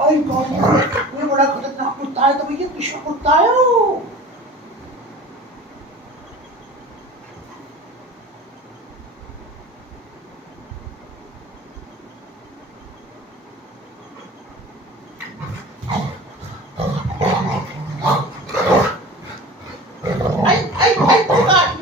Ay, gago. Uy, wala takot tayo. Tumigil, takot tayo. Ay, ay, ay, God.